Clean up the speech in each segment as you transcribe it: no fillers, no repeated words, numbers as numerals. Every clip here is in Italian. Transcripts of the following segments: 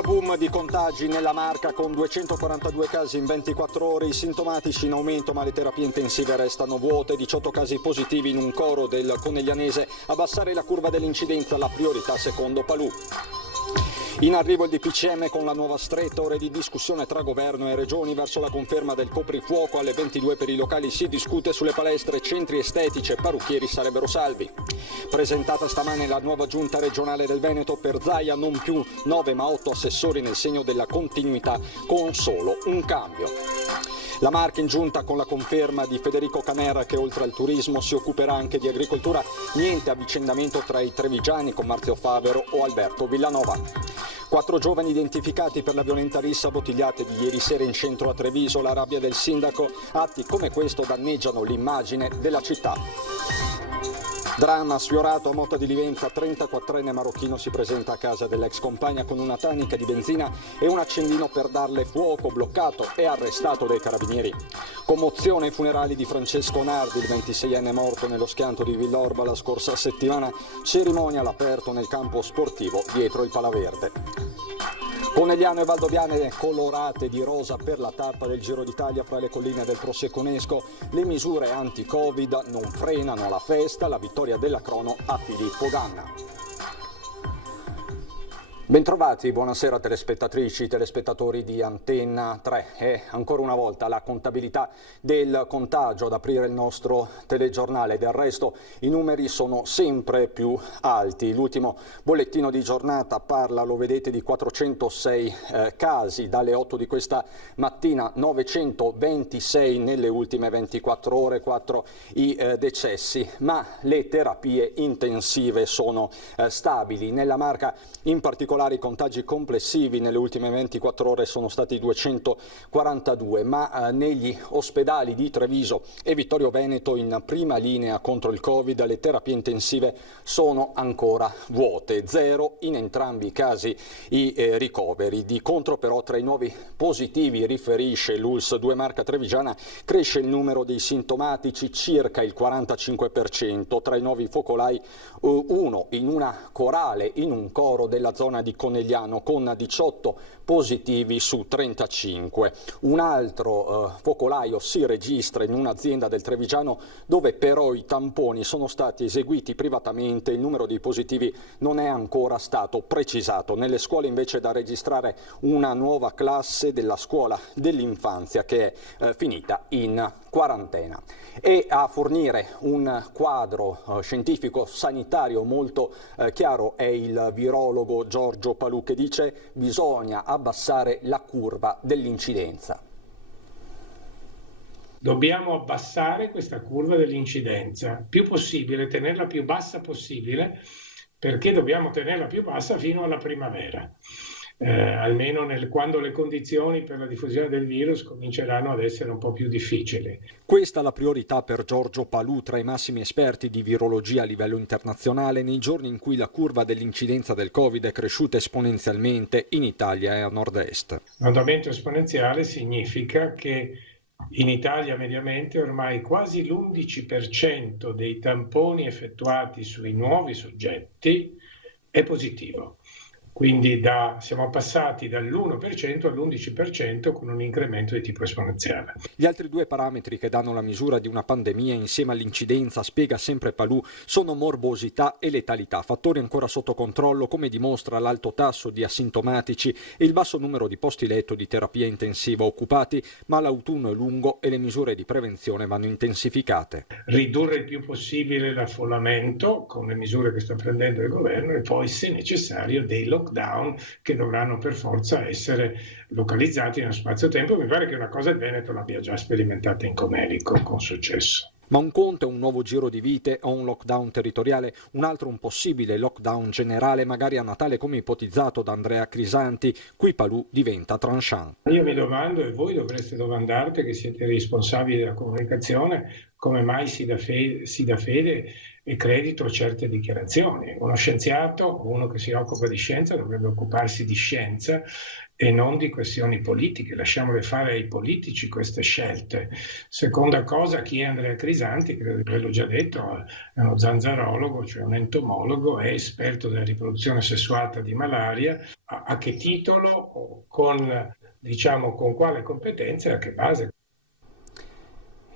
Una boom di contagi nella Marca con 242 casi in 24 ore, i sintomatici in aumento ma le terapie intensive restano vuote, 18 casi positivi in un coro del Coneglianese, abbassare la curva dell'incidenza la priorità secondo Palù. In arrivo il DPCM con la nuova stretta, ore di discussione tra governo e regioni verso la conferma del coprifuoco. Alle 22 per i locali si discute sulle palestre, centri estetici e parrucchieri sarebbero salvi. Presentata stamane la nuova giunta regionale del Veneto, per Zaia non più 9 ma 8 assessori nel segno della continuità con solo un cambio. La Marca in giunta con la conferma di Federico Camerra che oltre al turismo si occuperà anche di agricoltura, niente avvicendamento tra i trevigiani con Marzio Favero o Alberto Villanova. 4 giovani identificati per la violenta rissa bottigliate di ieri sera in centro a Treviso, la rabbia del sindaco, atti come questo danneggiano l'immagine della città. Dramma sfiorato a Motta di Livenza, 34enne marocchino si presenta a casa dell'ex compagna con una tanica di benzina e un accendino per darle fuoco, bloccato e arrestato dai carabinieri. Commozione ai funerali di Francesco Nardi, il 26enne morto nello schianto di Villorba la scorsa settimana, cerimonia all'aperto nel campo sportivo dietro il Palaverde. Conegliano e Valdobbiadene colorate di rosa per la tappa del Giro d'Italia fra le colline del Prosecconesco. Le misure anti-Covid non frenano la festa, la vittoria della crono a Filippo Ganna. Bentrovati, buonasera telespettatrici, telespettatori di Antenna 3. E ancora una volta la contabilità del contagio ad aprire il nostro telegiornale. Del resto i numeri sono sempre più alti. L'ultimo bollettino di giornata parla, lo vedete, di 406 casi dalle 8 di questa mattina, 926 nelle ultime 24 ore, 4 i decessi, ma le terapie intensive sono stabili. Nella Marca in particolare i contagi complessivi nelle ultime 24 ore sono stati 242, ma negli ospedali di Treviso e Vittorio Veneto in prima linea contro il Covid le terapie intensive sono ancora vuote, 0 in entrambi i casi i ricoveri. Di contro però tra i nuovi positivi, riferisce l'ULS 2 Marca Trevigiana, cresce il numero dei sintomatici, circa il 45%, tra i nuovi focolai uno in una corale, in un coro della zona di Conegliano con 18 positivi su 35. Un altro focolaio si registra in un'azienda del Trevigiano dove però i tamponi sono stati eseguiti privatamente, il numero di positivi non è ancora stato precisato. Nelle scuole invece è da registrare una nuova classe della scuola dell'infanzia che è finita in quarantena. E a fornire un quadro scientifico sanitario molto chiaro è il virologo Giorgio Palù, che dice bisogna abbassare la curva dell'incidenza. Dobbiamo abbassare questa curva dell'incidenza, più possibile, tenerla più bassa possibile, perché dobbiamo tenerla più bassa fino alla primavera. Almeno quando le condizioni per la diffusione del virus cominceranno ad essere un po' più difficili. Questa è la priorità per Giorgio Palù, tra i massimi esperti di virologia a livello internazionale, nei giorni in cui la curva dell'incidenza del Covid è cresciuta esponenzialmente in Italia e a nord-est. L'andamento esponenziale significa che in Italia mediamente ormai quasi l'11% dei tamponi effettuati sui nuovi soggetti è positivo. Quindi siamo passati dall'1% all'11% con un incremento di tipo esponenziale. Gli altri due parametri che danno la misura di una pandemia insieme all'incidenza, spiega sempre Palù, sono morbosità e letalità, fattori ancora sotto controllo come dimostra l'alto tasso di asintomatici e il basso numero di posti letto di terapia intensiva occupati, ma l'autunno è lungo e le misure di prevenzione vanno intensificate. Ridurre il più possibile l'affollamento con le misure che sta prendendo il governo e poi, se necessario, dei lockdown che dovranno per forza essere localizzati nello spazio-tempo. Mi pare che una cosa il Veneto l'abbia già sperimentata in Comelico con successo. Ma un conto è un nuovo giro di vite o un lockdown territoriale, un altro un possibile lockdown generale, magari a Natale come ipotizzato da Andrea Crisanti. Qui Palù diventa tranchant. Io mi domando, e voi dovreste domandarvi, che siete responsabili della comunicazione, come mai si dà fede e credito a certe dichiarazioni. Uno scienziato, uno che si occupa di scienza, dovrebbe occuparsi di scienza e non di questioni politiche. Lasciamole fare ai politici queste scelte. Seconda cosa, chi è Andrea Crisanti? Credo che l'ho già detto, è uno zanzarologo, cioè un entomologo, è esperto della riproduzione sessuata di malaria, a che titolo, con quale competenze e a che base.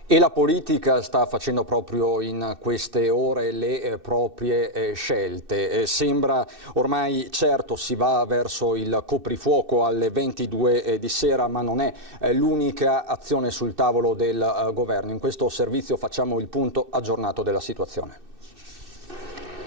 E la politica sta facendo proprio in queste ore le proprie scelte. Sembra ormai certo si va verso il coprifuoco alle 22 di sera, ma non è l'unica azione sul tavolo del governo. In questo servizio facciamo il punto aggiornato della situazione.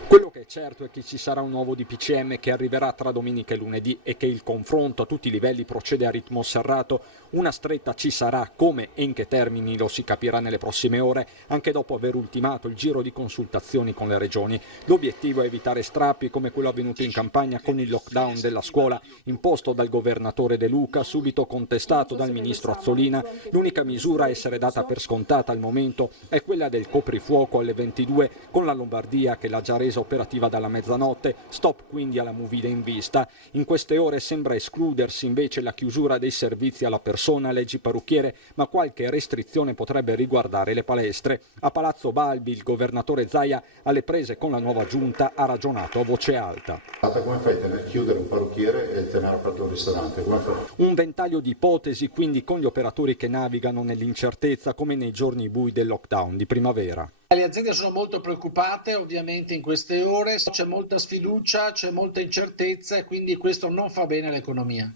Quello che è certo è che ci sarà un nuovo DPCM che arriverà tra domenica e lunedì e che il confronto a tutti i livelli procede a ritmo serrato. Una stretta ci sarà, come e in che termini lo si capirà nelle prossime ore, anche dopo aver ultimato il giro di consultazioni con le regioni. L'obiettivo è evitare strappi come quello avvenuto in campagna con il lockdown della scuola, imposto dal governatore De Luca, subito contestato dal ministro Azzolina. L'unica misura a essere data per scontata al momento è quella del coprifuoco alle 22, con la Lombardia che l'ha già resa operativa dalla mezzanotte, stop quindi alla movida in vista. In queste ore sembra escludersi invece la chiusura dei servizi alla persona, leggi parrucchiere, ma qualche restrizione potrebbe riguardare le palestre. A Palazzo Balbi il governatore Zaia, alle prese con la nuova giunta, ha ragionato a voce alta. Come fai a chiudere un parrucchiere e tenere aperto un ristorante? Come fai? Un ventaglio di ipotesi quindi con gli operatori che navigano nell'incertezza come nei giorni bui del lockdown di primavera. Le aziende sono molto preoccupate ovviamente in queste ore, c'è molta sfiducia, c'è molta incertezza e quindi questo non fa bene all'economia.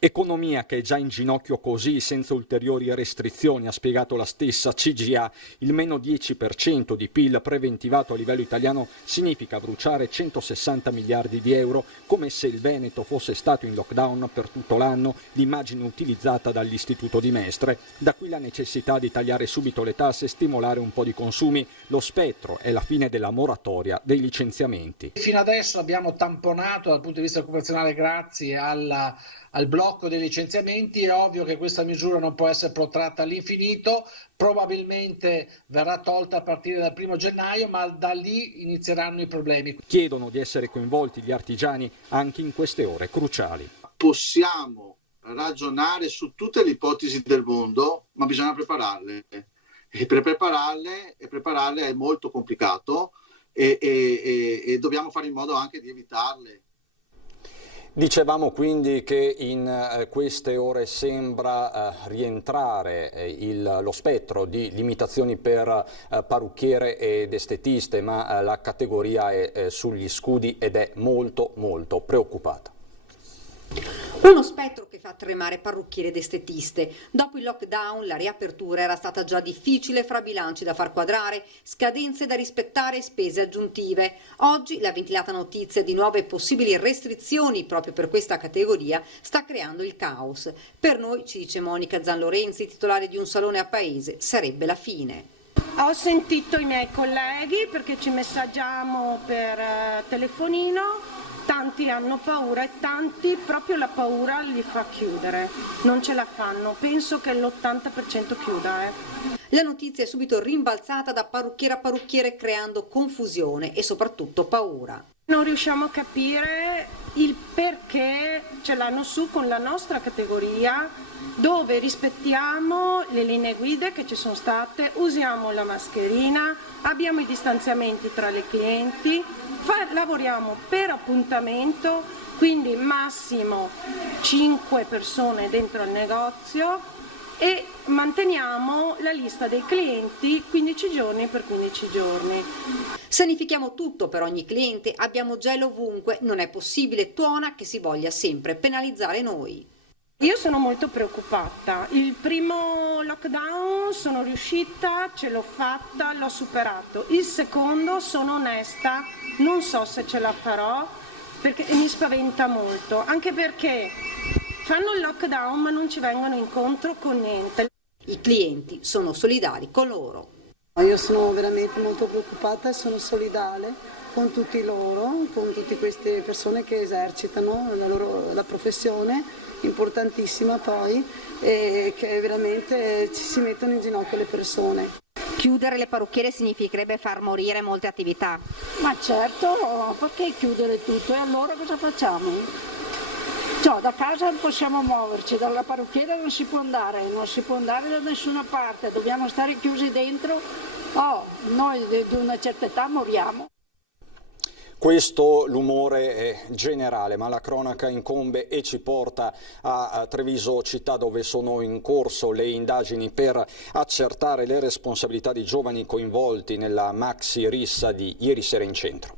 Economia che è già in ginocchio così, senza ulteriori restrizioni, ha spiegato la stessa CGA. Il meno 10% di PIL preventivato a livello italiano significa bruciare 160 miliardi di euro, come se il Veneto fosse stato in lockdown per tutto l'anno, l'immagine utilizzata dall'Istituto di Mestre. Da qui la necessità di tagliare subito le tasse e stimolare un po' di consumi. Lo spettro è la fine della moratoria dei licenziamenti. Fino adesso abbiamo tamponato dal punto di vista occupazionale grazie al blocco dei licenziamenti. È ovvio che questa misura non può essere protratta all'infinito, probabilmente verrà tolta a partire dal 1° gennaio, ma da lì inizieranno i problemi. Chiedono di essere coinvolti gli artigiani anche in queste ore cruciali. Possiamo ragionare su tutte le ipotesi del mondo, ma bisogna prepararle. E per prepararle è molto complicato e dobbiamo fare in modo anche di evitarle. Dicevamo quindi che in queste ore sembra rientrare lo spettro di limitazioni per parrucchiere ed estetiste, ma la categoria è sugli scudi ed è molto molto preoccupata. Uno spettro che fa tremare parrucchiere ed estetiste. Dopo il lockdown la riapertura era stata già difficile fra bilanci da far quadrare, scadenze da rispettare e spese aggiuntive. Oggi la ventilata notizia di nuove possibili restrizioni proprio per questa categoria sta creando il caos. Per noi, ci dice Monica Zanlorenzi, titolare di un salone a Paese, sarebbe la fine. Ho sentito i miei colleghi perché ci messaggiamo per telefonino. Tanti hanno paura e tanti proprio la paura li fa chiudere, non ce la fanno, penso che l'80% chiuda. La notizia è subito rimbalzata da parrucchiere a parrucchiere creando confusione e soprattutto paura. Non riusciamo a capire il perché ce l'hanno su con la nostra categoria, dove rispettiamo le linee guida che ci sono state, usiamo la mascherina, abbiamo i distanziamenti tra le clienti, lavoriamo per appuntamento, quindi massimo 5 persone dentro al negozio e manteniamo la lista dei clienti 15 giorni per 15 giorni. Sanifichiamo tutto per ogni cliente, abbiamo gel ovunque, non è possibile, tuona che si voglia sempre penalizzare noi. Io sono molto preoccupata. Il primo lockdown sono riuscita, ce l'ho fatta, l'ho superato. Il secondo sono onesta, non so se ce la farò perché mi spaventa molto, anche perché fanno il lockdown ma non ci vengono incontro con niente. I clienti sono solidari con loro. Io sono veramente molto preoccupata e sono solidale con tutti loro, con tutte queste persone che esercitano la professione importantissima poi e che veramente ci si mettono in ginocchio le persone. Chiudere le parrucchiere significherebbe far morire molte attività. Ma certo, perché chiudere tutto? E allora cosa facciamo? Cioè, da casa non possiamo muoverci, dalla parrucchiera non si può andare da nessuna parte, dobbiamo stare chiusi dentro. Noi di una certa età moriamo. Questo l'umore è generale, ma la cronaca incombe e ci porta a Treviso città, dove sono in corso le indagini per accertare le responsabilità di giovani coinvolti nella maxi rissa di ieri sera in centro.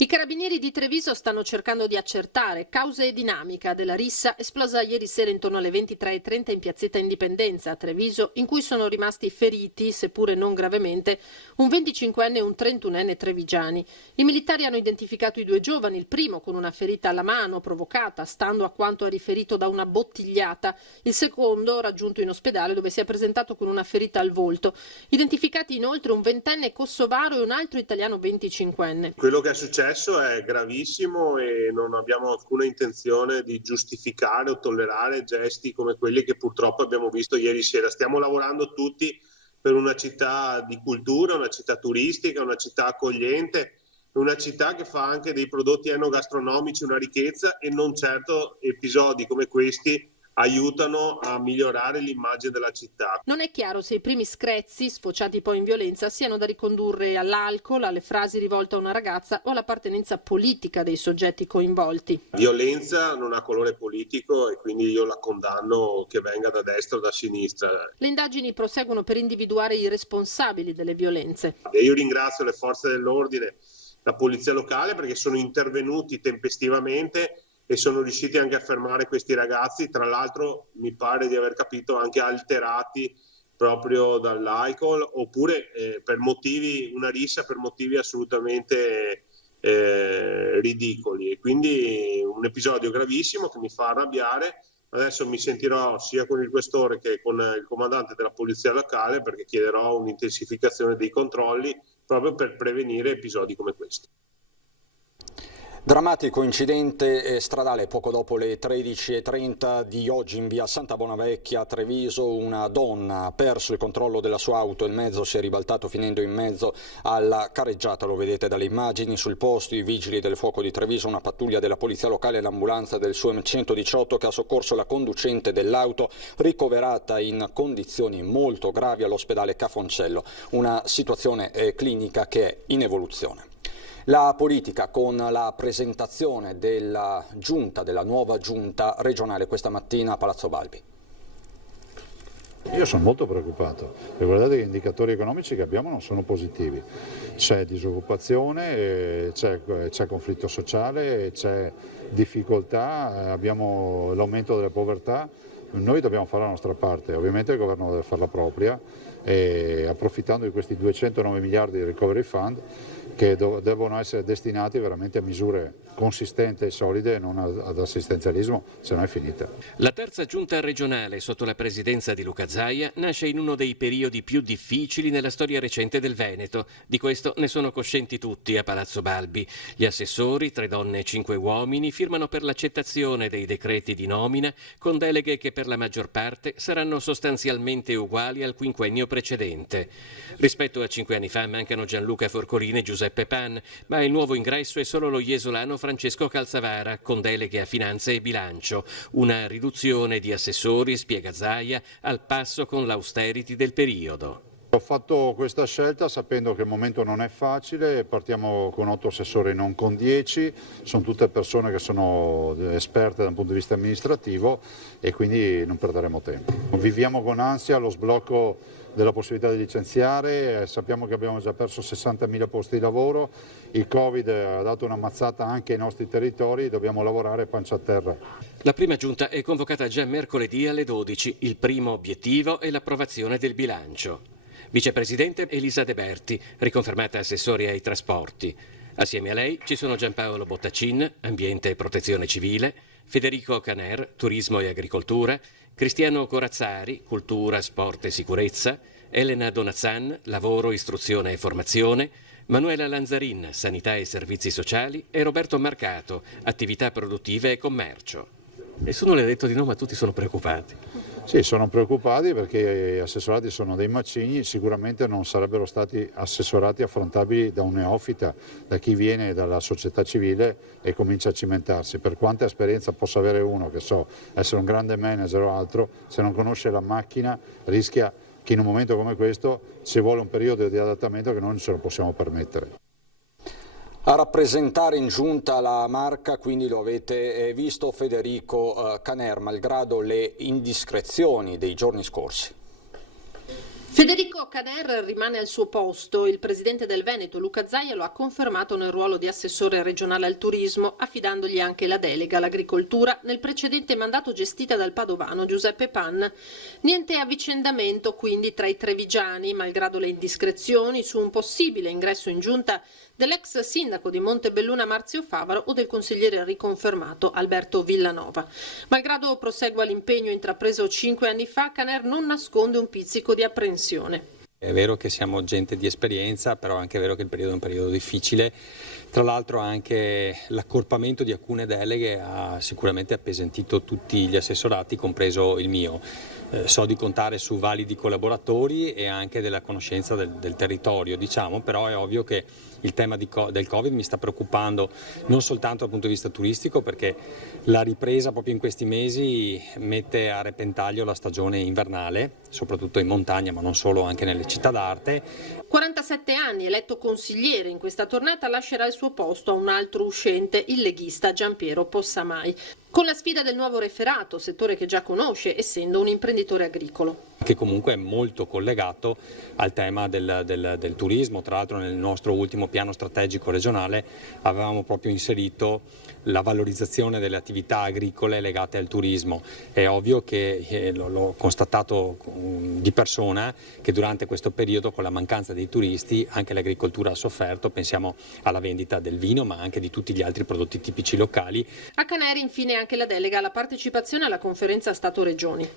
I carabinieri di Treviso stanno cercando di accertare causa e dinamica della rissa esplosa ieri sera intorno alle 23:30 in piazzetta Indipendenza a Treviso, in cui sono rimasti feriti, seppure non gravemente, un 25enne e un 31enne trevigiani. I militari hanno identificato i due giovani, il primo con una ferita alla mano provocata, stando a quanto ha riferito, da una bottigliata, il secondo raggiunto in ospedale dove si è presentato con una ferita al volto. Identificati inoltre un 20enne kosovaro e un altro italiano 25enne. Quello che è successo è gravissimo e non abbiamo alcuna intenzione di giustificare o tollerare gesti come quelli che purtroppo abbiamo visto ieri sera. Stiamo lavorando tutti per una città di cultura, una città turistica, una città accogliente, una città che fa anche dei prodotti enogastronomici una ricchezza, e non certo episodi come questi aiutano a migliorare l'immagine della città. Non è chiaro se i primi screzi, sfociati poi in violenza, siano da ricondurre all'alcol, alle frasi rivolte a una ragazza o all'appartenenza politica dei soggetti coinvolti. Violenza non ha colore politico e quindi io la condanno, che venga da destra o da sinistra. Le indagini proseguono per individuare i responsabili delle violenze. E io ringrazio le forze dell'ordine, la polizia locale, perché sono intervenuti tempestivamente e sono riusciti anche a fermare questi ragazzi, tra l'altro mi pare di aver capito anche alterati proprio dall'alcol, oppure una rissa per motivi assolutamente ridicoli. E quindi un episodio gravissimo che mi fa arrabbiare. Adesso mi sentirò sia con il questore che con il comandante della polizia locale, perché chiederò un'intensificazione dei controlli proprio per prevenire episodi come questi. Drammatico incidente stradale poco dopo le 13:30 di oggi in via Santa Bonavecchia a Treviso. Una donna ha perso il controllo della sua auto, il mezzo si è ribaltato finendo in mezzo alla carreggiata, lo vedete dalle immagini. Sul posto i vigili del fuoco di Treviso, una pattuglia della polizia locale e l'ambulanza del SUEM 118 che ha soccorso la conducente dell'auto, ricoverata in condizioni molto gravi all'ospedale Cafoncello. Una situazione clinica che è in evoluzione. La politica, con la presentazione della nuova giunta regionale questa mattina a Palazzo Balbi. Io sono molto preoccupato, e guardate che gli indicatori economici che abbiamo non sono positivi. C'è disoccupazione, c'è conflitto sociale, c'è difficoltà, abbiamo l'aumento della povertà. Noi dobbiamo fare la nostra parte, ovviamente il governo deve fare la propria, e approfittando di questi 209 miliardi di recovery fund che devono essere destinati veramente a misure consistenti e solide e non ad assistenzialismo, se no è finita. La terza giunta regionale sotto la presidenza di Luca Zaia nasce in uno dei periodi più difficili nella storia recente del Veneto. Di questo ne sono coscienti tutti a Palazzo Balbi. Gli assessori, 3 donne e 5 uomini, firmano per l'accettazione dei decreti di nomina con deleghe che per la maggior parte saranno sostanzialmente uguali al quinquennio precedente. Rispetto a 5 anni fa mancano Gianluca Forcolini e Giuseppe Pan, ma il nuovo ingresso è solo lo iesolano Francesco Calzavara, con deleghe a finanze e bilancio. Una riduzione di assessori, spiega Zaia, al passo con l'austerity del periodo. Ho fatto questa scelta sapendo che il momento non è facile, partiamo con 8 assessori, non con 10, sono tutte persone che sono esperte da un punto di vista amministrativo e quindi non perderemo tempo. Viviamo con ansia lo sblocco della possibilità di licenziare, sappiamo che abbiamo già perso 60.000 posti di lavoro, il Covid ha dato una mazzata anche ai nostri territori, dobbiamo lavorare pancia a terra. La prima giunta è convocata già mercoledì alle 12, il primo obiettivo è l'approvazione del bilancio. Vicepresidente Elisa De Berti, riconfermata assessore ai trasporti. Assieme a lei ci sono Giampaolo Bottacin, Ambiente e Protezione Civile, Federico Caner, Turismo e Agricoltura, Cristiano Corazzari, Cultura, Sport e Sicurezza, Elena Donazzan, Lavoro, Istruzione e Formazione, Manuela Lanzarin, Sanità e Servizi Sociali e Roberto Marcato, Attività Produttive e Commercio. Nessuno le ha detto di no, ma tutti sono preoccupati. Sì, sono preoccupati perché gli assessorati sono dei macigni, sicuramente non sarebbero stati assessorati affrontabili da un neofita, da chi viene dalla società civile e comincia a cimentarsi. Per quanta esperienza possa avere uno, che so, essere un grande manager o altro, se non conosce la macchina rischia che in un momento come questo ci vuole un periodo di adattamento che noi non ce lo possiamo permettere. A rappresentare in giunta la Marca, quindi lo avete visto, Federico Caner, malgrado le indiscrezioni dei giorni scorsi. Federico Caner rimane al suo posto. Il presidente del Veneto, Luca Zaia, lo ha confermato nel ruolo di assessore regionale al turismo, affidandogli anche la delega all'agricoltura nel precedente mandato gestita dal padovano Giuseppe Panna. Niente avvicendamento quindi tra i trevigiani, malgrado le indiscrezioni su un possibile ingresso in giunta dell'ex sindaco di Montebelluna Marzio Favaro o del consigliere riconfermato Alberto Villanova. Malgrado prosegua l'impegno intrapreso 5 anni fa, Caner non nasconde un pizzico di apprensione. È vero che siamo gente di esperienza, però è anche vero che il periodo è un periodo difficile. Tra l'altro anche l'accorpamento di alcune deleghe ha sicuramente appesantito tutti gli assessorati, compreso il mio. So di contare su validi collaboratori e anche della conoscenza del territorio, diciamo, però è ovvio che il tema del Covid mi sta preoccupando non soltanto dal punto di vista turistico, perché la ripresa proprio in questi mesi mette a repentaglio la stagione invernale, soprattutto in montagna, ma non solo, anche nelle città d'arte. 47 anni, eletto consigliere in questa tornata, lascerà il suo posto a un altro uscente, il leghista Giampiero Possamai, con la sfida del nuovo referato, settore che già conosce essendo un imprenditore agricolo. Che comunque è molto collegato al tema del turismo. Tra l'altro nel nostro ultimo piano strategico regionale avevamo proprio inserito la valorizzazione delle attività agricole legate al turismo. È ovvio che l'ho constatato di persona che durante questo periodo, con la mancanza dei turisti, anche l'agricoltura ha sofferto. Pensiamo alla vendita del vino, ma anche di tutti gli altri prodotti tipici locali. A Caneri infine anche la delega alla partecipazione alla conferenza Stato-Regioni.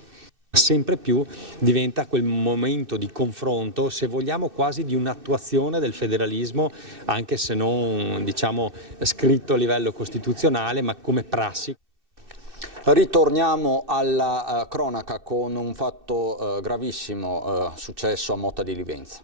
Sempre più diventa quel momento di confronto, se vogliamo quasi di un'attuazione del federalismo, anche se non, diciamo, scritto a livello costituzionale, ma come prassi. Ritorniamo alla cronaca con un fatto gravissimo successo a Motta di Livenza.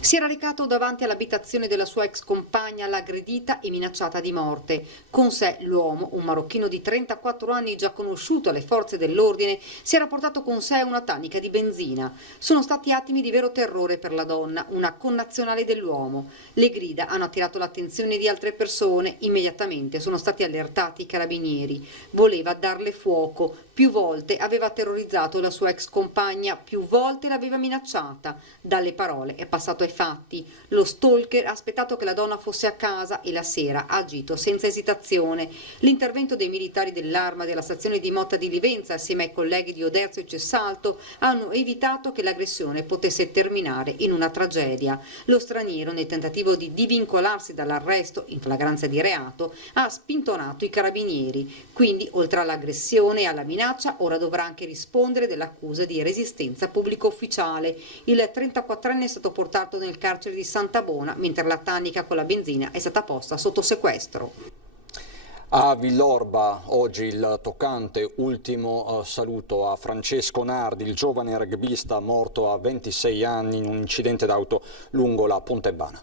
Si era recato davanti all'abitazione della sua ex compagna, l'aggredita e minacciata di morte. Con sé l'uomo, un marocchino di 34 anni già conosciuto alle forze dell'ordine, si era portato con sé una tanica di benzina. Sono stati attimi di vero terrore per la donna, una connazionale dell'uomo. Le grida hanno attirato l'attenzione di altre persone, immediatamente sono stati allertati i carabinieri. Voleva darle fuoco, più volte aveva terrorizzato la sua ex compagna, più volte l'aveva minacciata. Dalle parole è passato ai fatti. Lo stalker ha aspettato che la donna fosse a casa e la sera ha agito senza esitazione. L'intervento dei militari dell'Arma della stazione di Motta di Livenza assieme ai colleghi di Oderzo e Cessalto hanno evitato che l'aggressione potesse terminare in una tragedia. Lo straniero, nel tentativo di divincolarsi dall'arresto in flagranza di reato, ha spintonato i carabinieri. Quindi, oltre all'aggressione e alla minaccia, ora dovrà anche rispondere dell'accusa di resistenza pubblico ufficiale. Il 34enne è stato portato nel carcere di Santa Bona, mentre la tanica con la benzina è stata posta sotto sequestro. A Villorba oggi il toccante ultimo saluto a Francesco Nardi, il giovane rugbista morto a 26 anni in un incidente d'auto lungo la Pontebana.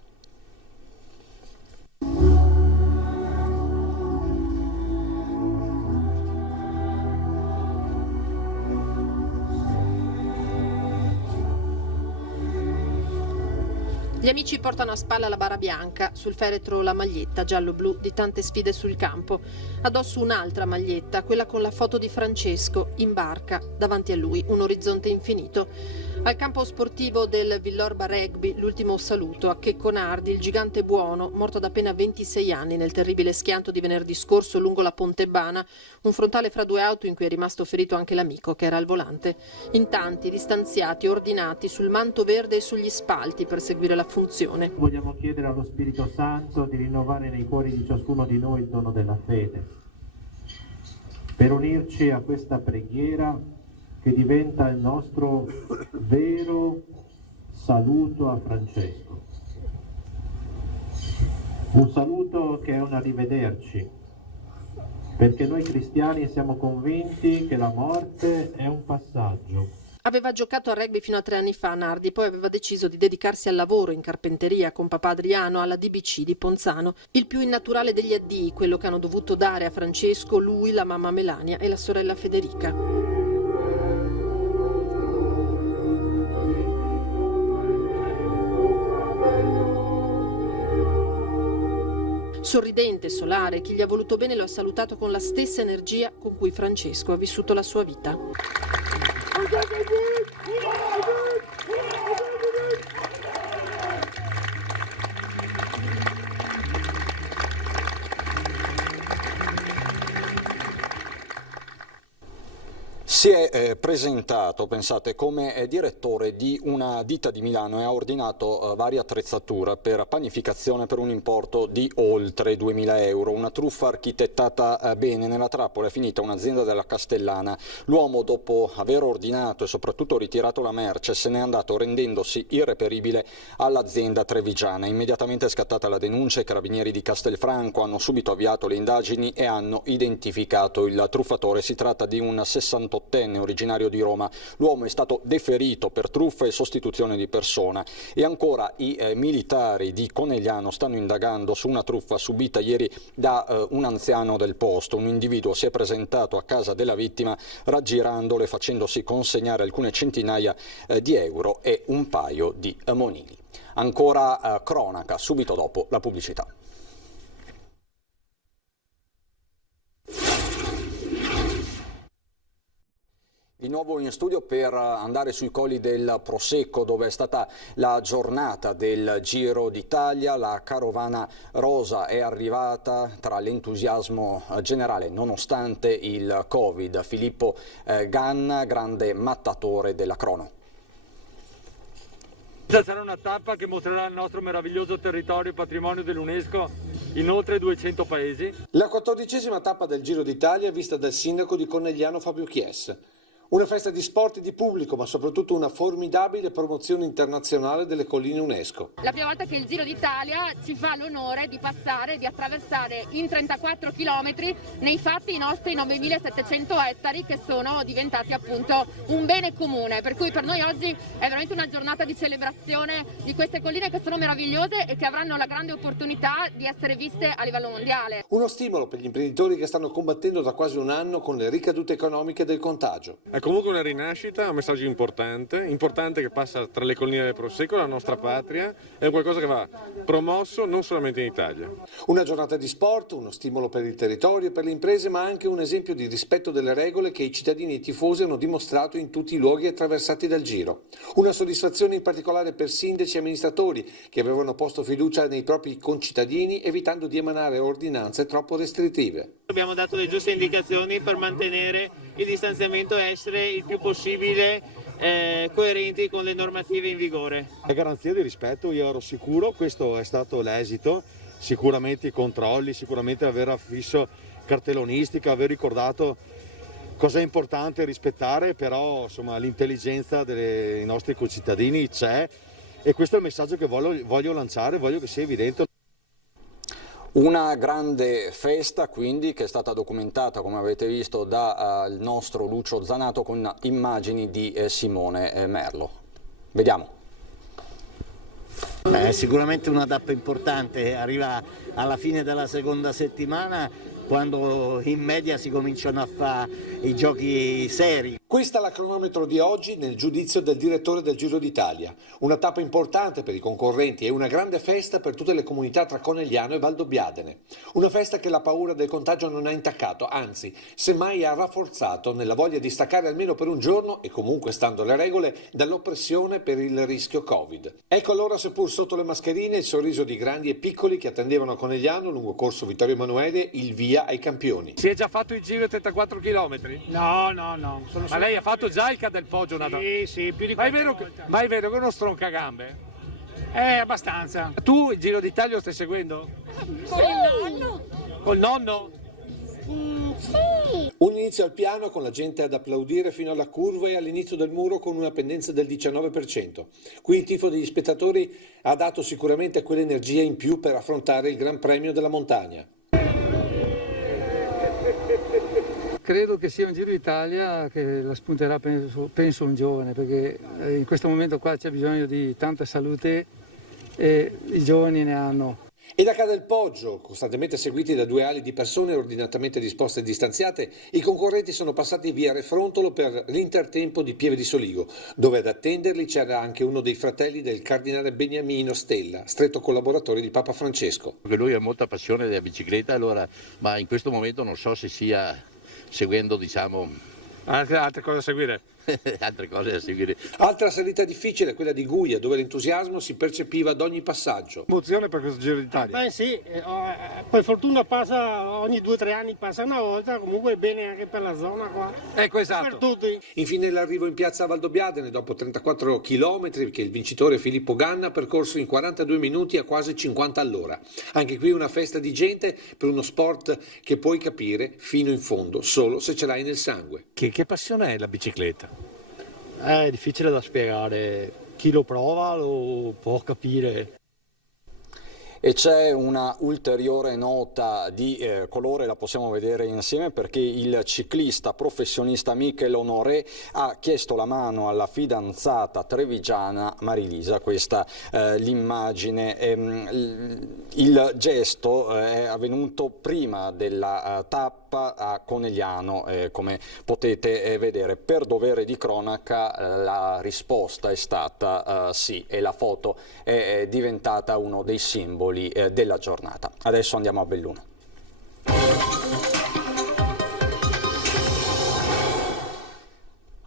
Gli amici portano a spalla la bara bianca, sul feretro la maglietta giallo-blu di tante sfide sul campo, addosso un'altra maglietta, quella con la foto di Francesco, in barca, davanti a lui un orizzonte infinito. Al campo sportivo del Villorba Rugby l'ultimo saluto a Checco Nardi, il gigante buono, morto da appena 26 anni nel terribile schianto di venerdì scorso lungo la Pontebana, un frontale fra due auto in cui è rimasto ferito anche l'amico che era al volante. In tanti, distanziati, ordinati sul manto verde e sugli spalti per seguire la funzione. Vogliamo chiedere allo Spirito Santo di rinnovare nei cuori di ciascuno di noi il dono della fede, per unirci a questa preghiera che diventa il nostro vero saluto a Francesco. Un saluto che è un arrivederci, perché noi cristiani siamo convinti che la morte è un passaggio. Aveva giocato a rugby fino a 3 anni fa Nardi, poi aveva deciso di dedicarsi al lavoro in carpenteria con papà Adriano alla DBC di Ponzano. Il più innaturale degli addii, quello che hanno dovuto dare a Francesco lui, la mamma Melania e la sorella Federica. Sorridente, solare, chi gli ha voluto bene lo ha salutato con la stessa energia con cui Francesco ha vissuto la sua vita. Si è presentato, pensate, come direttore di una ditta di Milano e ha ordinato varie attrezzature per panificazione per un importo di oltre 2.000 euro. Una truffa architettata bene. Nella trappola è finita un'azienda della Castellana. L'uomo, dopo aver ordinato e soprattutto ritirato la merce, se n'è andato rendendosi irreperibile all'azienda trevigiana. Immediatamente è scattata la denuncia, i carabinieri di Castelfranco hanno subito avviato le indagini e hanno identificato il truffatore. Si tratta di un 68enne originario di Roma. L'uomo è stato deferito per truffa e sostituzione di persona. E ancora i militari di Conegliano stanno indagando su una truffa subita ieri da un anziano del posto. Un individuo si è presentato a casa della vittima raggirandole, facendosi consegnare alcune centinaia di euro e un paio di monili. Ancora cronaca subito dopo la pubblicità. Di nuovo in studio per andare sui colli del Prosecco, dove è stata la giornata del Giro d'Italia. La carovana rosa è arrivata tra l'entusiasmo generale nonostante il Covid. Filippo Ganna, grande mattatore della crono. Sarà una tappa che mostrerà il nostro meraviglioso territorio patrimonio dell'UNESCO in oltre 200 paesi. La 14ª tappa del Giro d'Italia è vista dal sindaco di Conegliano Fabio Chies. Una festa di sport e di pubblico, ma soprattutto una formidabile promozione internazionale delle colline UNESCO. La prima volta che il Giro d'Italia ci fa l'onore di passare, di attraversare in 34 chilometri nei fatti i nostri 9.700 ettari che sono diventati appunto un bene comune. Per cui per noi oggi è veramente una giornata di celebrazione di queste colline che sono meravigliose e che avranno la grande opportunità di essere viste a livello mondiale. Uno stimolo per gli imprenditori che stanno combattendo da quasi un anno con le ricadute economiche del contagio. È comunque una rinascita, un messaggio importante che passa tra le colline del Prosecco, la nostra patria, è qualcosa che va promosso non solamente in Italia. Una giornata di sport, uno stimolo per il territorio e per le imprese, ma anche un esempio di rispetto delle regole che i cittadini e i tifosi hanno dimostrato in tutti i luoghi attraversati dal Giro. Una soddisfazione in particolare per sindaci e amministratori che avevano posto fiducia nei propri concittadini, evitando di emanare ordinanze troppo restrittive. Abbiamo dato le giuste indicazioni per mantenere il distanziamento e essere il più possibile coerenti con le normative in vigore. La garanzia di rispetto, io ero sicuro, questo è stato l'esito, sicuramente i controlli, sicuramente aver affisso cartellonistica, aver ricordato cosa è importante rispettare, però insomma l'intelligenza dei nostri concittadini c'è e questo è il messaggio che voglio lanciare, voglio che sia evidente. Una grande festa quindi che è stata documentata, come avete visto, dal nostro Lucio Zanato con immagini di Simone Merlo. Vediamo. È sicuramente una tappa importante, arriva alla fine della seconda settimana quando in media si cominciano a fare i giochi seri. Questa è la cronometro di oggi nel giudizio del direttore del Giro d'Italia. Una tappa importante per i concorrenti e una grande festa per tutte le comunità tra Conegliano e Valdobbiadene. Una festa che la paura del contagio non ha intaccato, anzi, semmai ha rafforzato nella voglia di staccare almeno per un giorno, e comunque stando alle regole, dall'oppressione per il rischio Covid. Ecco allora, seppur sotto le mascherine, il sorriso di grandi e piccoli che attendevano a Conegliano, lungo corso Vittorio Emanuele, il via ai campioni. Si è già fatto il giro di 34 km? No. Ma lei ha fatto già il Ca del Poggio? Sì, più di 4 volte. Ma è vero che è uno stroncagambe? Abbastanza. Tu il Giro d'Italia lo stai seguendo? Con il nonno. Col nonno? Sì. Un inizio al piano con la gente ad applaudire fino alla curva e all'inizio del muro con una pendenza del 19%. Qui il tifo degli spettatori ha dato sicuramente quell'energia in più per affrontare il Gran Premio della montagna. Credo che sia un Giro d'Italia che la spunterà penso un giovane, perché in questo momento qua c'è bisogno di tanta salute e i giovani ne hanno. E da Ca del Poggio, costantemente seguiti da due ali di persone ordinatamente disposte e distanziate, i concorrenti sono passati via Refrontolo per l'intertempo di Pieve di Soligo, dove ad attenderli c'era anche uno dei fratelli del cardinale Beniamino Stella, stretto collaboratore di Papa Francesco. Lui ha molta passione della bicicletta, allora, ma in questo momento non so se sia seguendo, altre cose a seguire. Altre cose da seguire. Altra salita difficile, quella di Guia, dove l'entusiasmo si percepiva ad ogni passaggio. Emozione per questo Giro d'Italia? Sì, per fortuna passa ogni 2 o 3 anni, passa una volta, comunque è bene anche per la zona qua. Ecco, esatto. Per tutti. Infine l'arrivo in piazza Valdobbiadene dopo 34 km che il vincitore Filippo Ganna ha percorso in 42 minuti a quasi 50 all'ora. Anche qui una festa di gente per uno sport che puoi capire fino in fondo solo se ce l'hai nel sangue. Che passione è la bicicletta? È difficile da spiegare, chi lo prova lo può capire. E c'è una ulteriore nota di colore, la possiamo vedere insieme, perché il ciclista professionista Michel Honoré ha chiesto la mano alla fidanzata trevigiana Marilisa. Questa l'immagine. Il gesto è avvenuto prima della tappa a Conegliano, come potete vedere. Per dovere di cronaca la risposta è stata sì, e la foto è diventata uno dei simboli della giornata. Adesso andiamo a Belluno.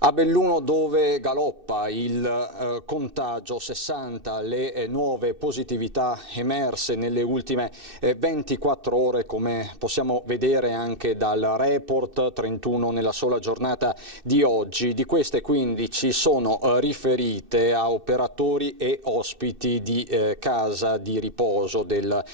A Belluno, dove galoppa il contagio, 60 le nuove positività emerse nelle ultime 24 ore, come possiamo vedere anche dal report, 31 nella sola giornata di oggi. Di queste 15 sono riferite a operatori e ospiti di casa di riposo del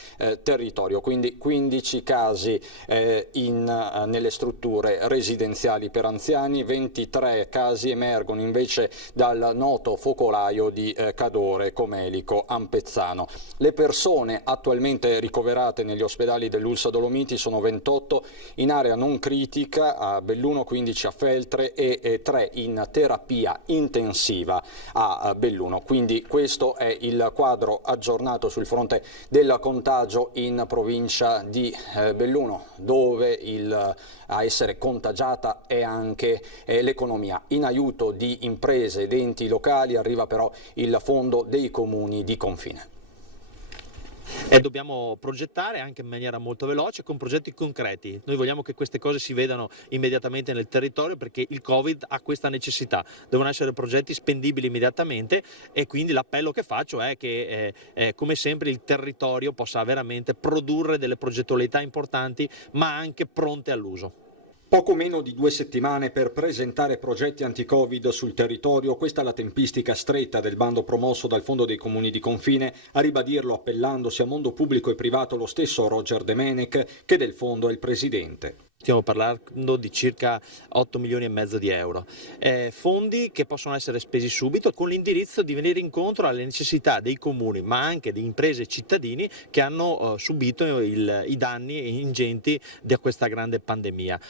territorio, quindi 15 casi nelle strutture residenziali per anziani, 23 casi emergono invece dal noto focolaio di Cadore, Comelico, Ampezzano. Le persone attualmente ricoverate negli ospedali dell'Ulsa Dolomiti sono 28, in area non critica a Belluno, 15 a Feltre e 3 in terapia intensiva a Belluno. Quindi questo è il quadro aggiornato sul fronte del contagio in provincia di Belluno, dove a essere contagiata è anche l'economia. In aiuto di imprese ed enti locali arriva però il fondo dei comuni di confine. E dobbiamo progettare anche in maniera molto veloce con progetti concreti. Noi vogliamo che queste cose si vedano immediatamente nel territorio, perché il Covid ha questa necessità. Devono essere progetti spendibili immediatamente, e quindi l'appello che faccio è che come sempre il territorio possa veramente produrre delle progettualità importanti, ma anche pronte all'uso. Poco meno di 2 settimane per presentare progetti anti-Covid sul territorio, questa è la tempistica stretta del bando promosso dal Fondo dei Comuni di Confine. A ribadirlo, appellandosi a mondo pubblico e privato, lo stesso Roger Demenec, che del fondo è il presidente. Stiamo parlando di circa 8 milioni e mezzo di euro, fondi che possono essere spesi subito, con l'indirizzo di venire incontro alle necessità dei comuni, ma anche di imprese e cittadini che hanno subito i danni ingenti di questa grande pandemia.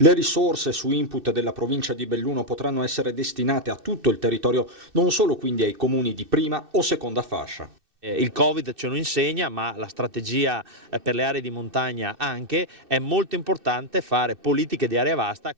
Le risorse su input della provincia di Belluno potranno essere destinate a tutto il territorio, non solo quindi ai comuni di prima o seconda fascia. Il Covid ce lo insegna, ma la strategia per le aree di montagna anche. È molto importante fare politiche di area vasta.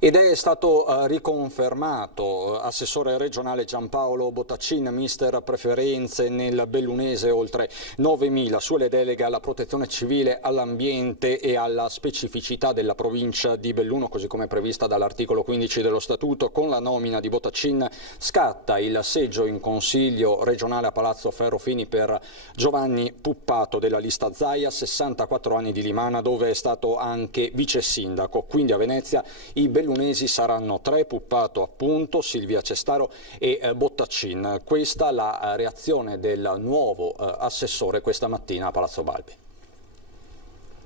Ed è stato riconfermato assessore regionale Giampaolo Bottaccin, mister preferenze nel bellunese, oltre 9.000 sulle deleghe alla protezione civile, all'ambiente e alla specificità della provincia di Belluno, così come prevista dall'articolo 15 dello statuto. Con la nomina di Bottaccin scatta il seggio in consiglio regionale a Palazzo Ferrofini per Giovanni Puppato della lista Zaia, 64 anni di Limana, dove è stato anche vice sindaco. Quindi a Venezia i bellunesi saranno 3, Puppato appunto, Silvia Cestaro e Bottaccin. Questa la reazione del nuovo assessore questa mattina a Palazzo Balbi.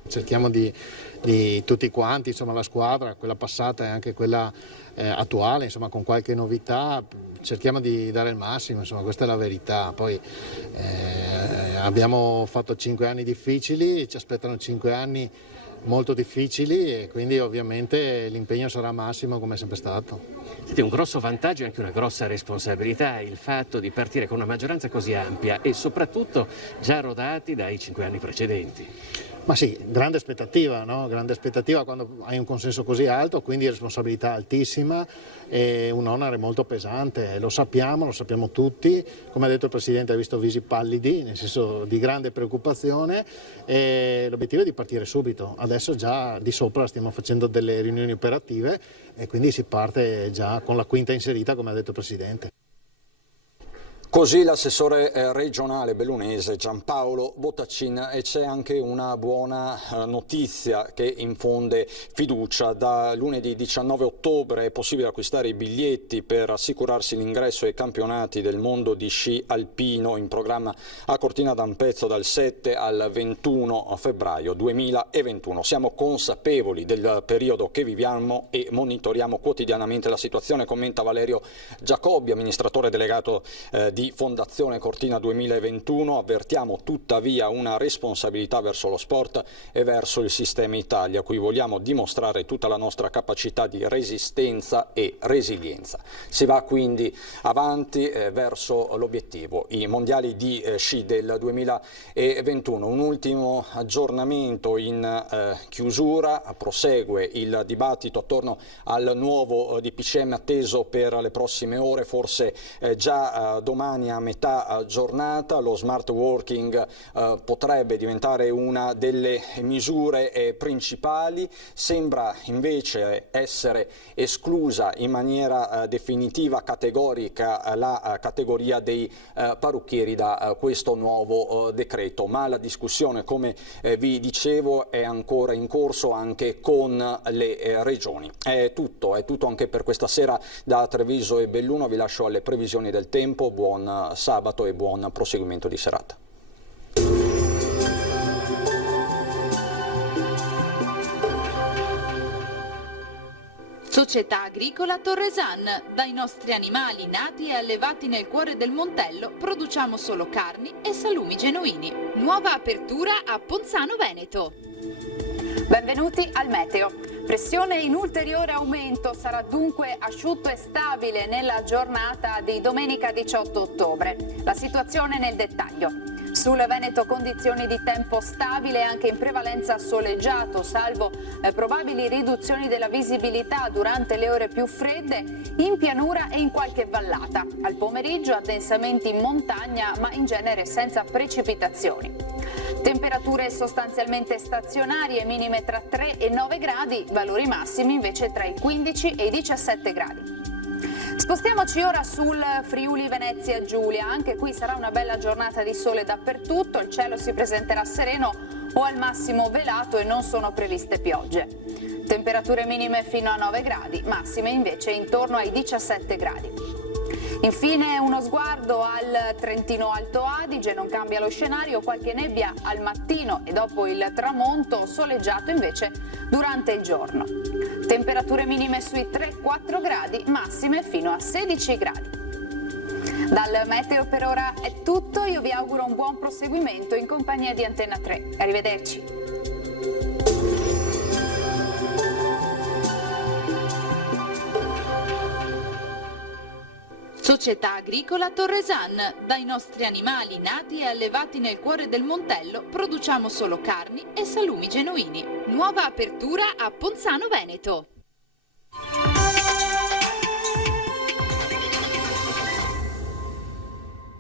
Cerchiamo di tutti quanti, insomma, la squadra, quella passata e anche quella attuale, insomma, con qualche novità, cerchiamo di dare il massimo, insomma, questa è la verità. Poi abbiamo fatto 5 anni difficili, ci aspettano 5 anni molto difficili e quindi ovviamente l'impegno sarà massimo come è sempre stato. Senti, un grosso vantaggio e anche una grossa responsabilità è il fatto di partire con una maggioranza così ampia e soprattutto già rodati dai 5 anni precedenti. Ma sì, grande aspettativa, no? Grande aspettativa quando hai un consenso così alto, quindi responsabilità altissima e un onere molto pesante, lo sappiamo tutti, come ha detto il Presidente, ha visto visi pallidi, nel senso di grande preoccupazione, e l'obiettivo è di partire subito, adesso già di sopra stiamo facendo delle riunioni operative e quindi si parte già con la quinta inserita, come ha detto il Presidente. Così l'assessore regionale bellunese Giampaolo Bottacin, e c'è anche una buona notizia che infonde fiducia. Da lunedì 19 ottobre è possibile acquistare i biglietti per assicurarsi l'ingresso ai campionati del mondo di sci alpino in programma a Cortina d'Ampezzo dal 7 al 21 febbraio 2021. Siamo consapevoli del periodo che viviamo e monitoriamo quotidianamente la situazione, commenta Valerio Giacobbi, amministratore delegato di Fondazione Cortina 2021. Avvertiamo tuttavia una responsabilità verso lo sport e verso il sistema Italia, a cui vogliamo dimostrare tutta la nostra capacità di resistenza e resilienza. Si va quindi avanti verso l'obiettivo, i mondiali di sci del 2021. Un ultimo aggiornamento in chiusura: prosegue il dibattito attorno al nuovo DPCM atteso per le prossime ore, forse già domani a metà giornata. Lo smart working potrebbe diventare una delle misure principali, sembra invece essere esclusa in maniera definitiva, categorica, la categoria dei parrucchieri da questo nuovo decreto, ma la discussione, come vi dicevo, è ancora in corso anche con le regioni. È tutto anche per questa sera da Treviso e Belluno. Vi lascio alle previsioni del tempo. Buon sabato e buon proseguimento di serata. Società Agricola Torresan. Dai nostri animali nati e allevati nel cuore del Montello produciamo solo carni e salumi genuini. Nuova apertura a Ponzano Veneto. Benvenuti al meteo. Pressione in ulteriore aumento, sarà dunque asciutto e stabile nella giornata di domenica 18 ottobre. La situazione nel dettaglio. Sul Veneto condizioni di tempo stabile anche in prevalenza soleggiato, salvo probabili riduzioni della visibilità durante le ore più fredde in pianura e in qualche vallata. Al pomeriggio addensamenti in montagna, ma in genere senza precipitazioni. Temperature sostanzialmente stazionarie, minime tra 3 e 9 gradi, valori massimi invece tra i 15 e i 17 gradi. Spostiamoci ora sul Friuli Venezia Giulia. Anche qui sarà una bella giornata di sole dappertutto, il cielo si presenterà sereno o al massimo velato e non sono previste piogge. Temperature minime fino a 9 gradi, massime invece intorno ai 17 gradi. Infine uno sguardo al Trentino Alto Adige, non cambia lo scenario, qualche nebbia al mattino e dopo il tramonto, soleggiato invece durante il giorno. Temperature minime sui 3-4 gradi, massime fino a 16 gradi. Dal meteo per ora è tutto, io vi auguro un buon proseguimento in compagnia di Antenna 3. Arrivederci. Società Agricola Torresan. Dai nostri animali nati e allevati nel cuore del Montello produciamo solo carni e salumi genuini. Nuova apertura a Ponzano Veneto.